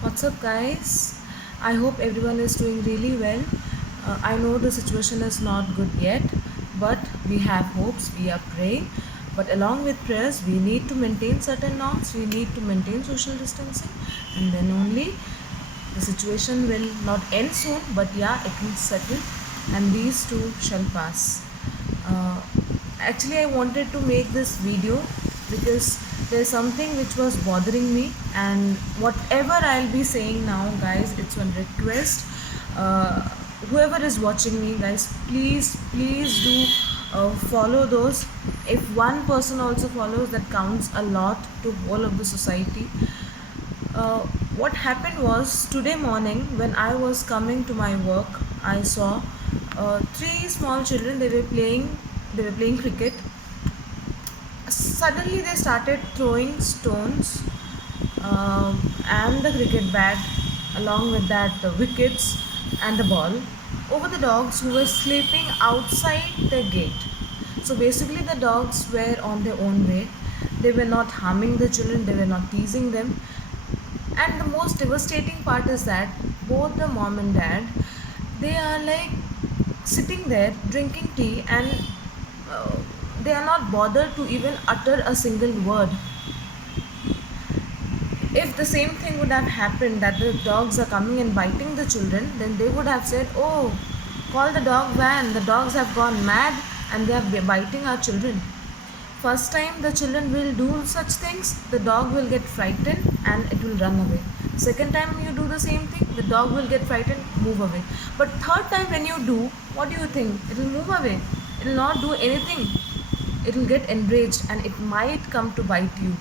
What's up, guys? I hope everyone is doing really well. I know the situation is not good yet, but we have hopes, we are praying. But along with prayers, we need to maintain certain norms, we need to maintain social distancing, and then only the situation will not end soon, but yeah, it will settle, and these too shall pass. Uh, Actually, I wanted to make this video because there's something which was bothering me, and whatever I'll be saying now, guys, it's one request. Uh, Whoever is watching me, guys, please do follow those. If one person also follows, that counts a lot to whole of the society. uh, what happened was today morning when I was coming to my work, I saw three small children. They were playing cricket. Suddenly they started throwing stones and the cricket bat, along with that the wickets and the ball, over the dogs who were sleeping outside the gate. So basically the dogs were on their own way. They were not harming the children, they were not teasing them. And the most devastating part is that both the mom and dad, they are like sitting there drinking tea, and uh, they are not bothered to even utter a single word. If the same thing would have happened, that the dogs are coming and biting the children, then they would have said, oh, call the dog van, the dogs have gone mad and they are biting our children. First time the children will do such things, the dog will get frightened and it will run away. Second time you do the same thing, the dog will get frightened, move away. But third time when you do, what do you think? It will move away. It will not do anything. It will get enraged and it might come to bite you.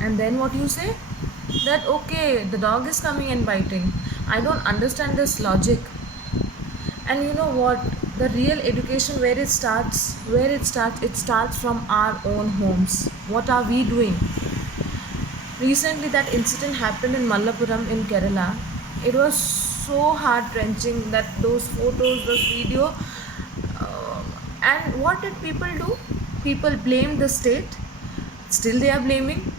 And then what you say? That okay, the dog is coming and biting. I don't understand this logic. And you know what? The real education, it starts from our own homes. What are we doing? Recently that incident happened in Mallapuram in Kerala. It was so heart wrenching, that those photos, those video. uh, and what did people do? People blamed the state. Still they are blaming.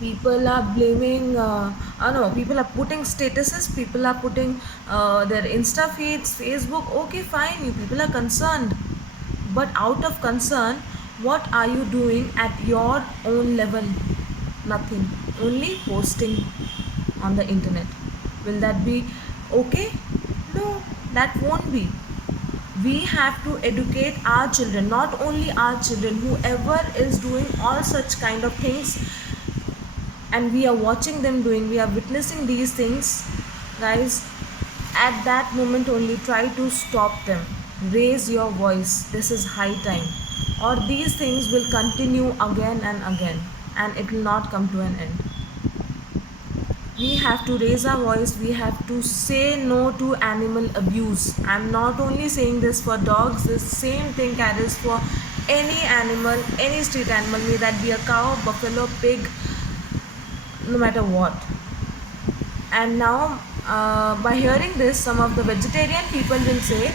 People are blaming, no, people are putting statuses, people are putting their Insta feeds, Facebook. Okay, fine, you people are concerned, but out of concern, what are you doing at your own level? Nothing. Only posting on the internet. Will that be okay? No, that won't be. We have to educate our children, not only our children, whoever is doing all such kind of things, and we are watching them doing, we are witnessing these things, guys. At that moment only, try to stop them. Raise your voice. This is high time, or these things will continue again and again, and it will not come to an end. We have to raise our voice. We have to say no to animal abuse. I'm not only saying this for dogs, the same thing carries for any animal, any street animal, may that be a cow, buffalo, pig, no matter what. And now, by hearing this, some of the vegetarian people will say,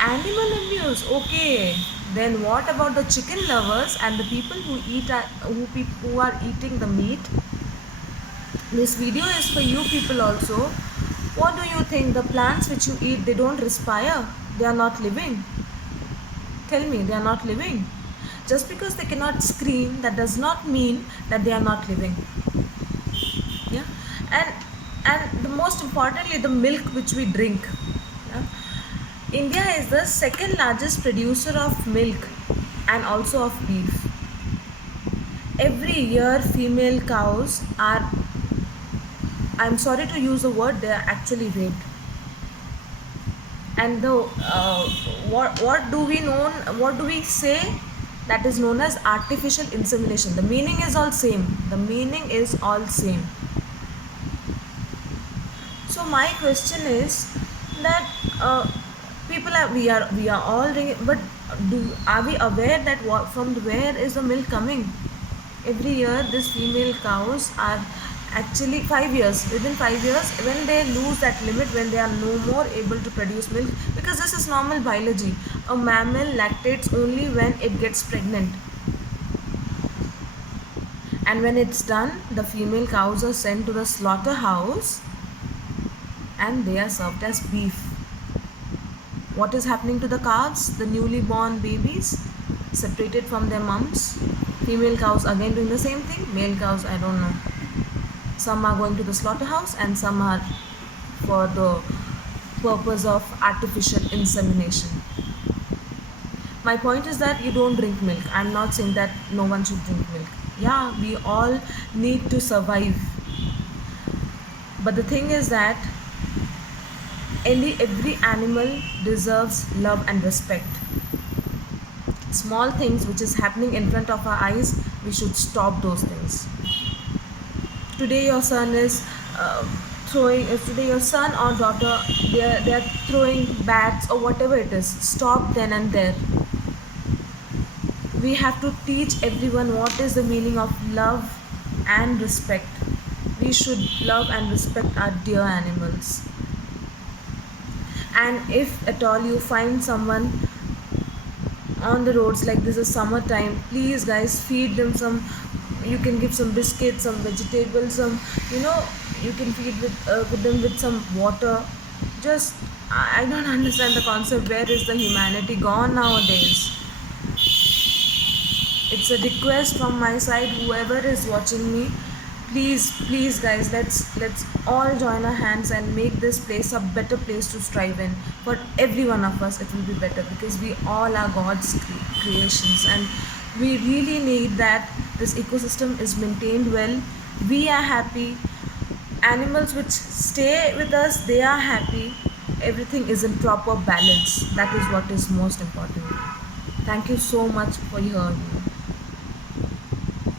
animal abuse, okay. Then what about the chicken lovers and the people who who are eating the meat? This video is for you people also. What do you think? The plants which you eat, they don't respire, they are not living? Tell me, they are not living. Just because they cannot scream, that does not mean that they are not living. Yeah. And the most importantly, the milk which we drink. Yeah? India is the second largest producer of milk and also of beef. Every year female cows are, I'm sorry to use the word, they are actually raped. And the what do we know, what do we say? That is known as artificial insemination. The meaning is all same. The meaning is all same. So my question is that people are, we are all but are we aware that from where is the milk coming? Every year these female cows are actually 5 years, within 5 years, when they lose that limit, when they are no more able to produce milk, because this is normal biology. A mammal lactates only when it gets pregnant. And when it's done, the female cows are sent to the slaughterhouse and they are served as beef. What is happening to the calves, the newly born babies, separated from their mums? Female cows again doing the same thing. Male cows, I don't know. Some are going to the slaughterhouse and some are for the purpose of artificial insemination. My point is that you don't drink milk. I'm not saying that no one should drink milk. Yeah, we all need to survive. But the thing is that every animal deserves love and respect. Small things which is happening in front of our eyes, we should stop those things. Today your son is today your son or daughter, they are throwing bats or whatever it is. Stop then and there. We have to teach everyone what is the meaning of love and respect. We should love and respect our dear animals. And if at all you find someone on the roads, like this is summertime, please guys, feed them some. You can give some biscuits, some vegetables, some, you can feed with them with some water. Just I don't understand the concept. Where is the humanity gone nowadays? It's a request from my side, whoever is watching me, please guys, let's all join our hands and make this place a better place to strive in. For every one of us it will be better, because we all are God's creations, and we really need that this ecosystem is maintained well. We are happy, animals which stay with us, they are happy, everything is in proper balance. That is what is most important. Thank you so much for hearing me.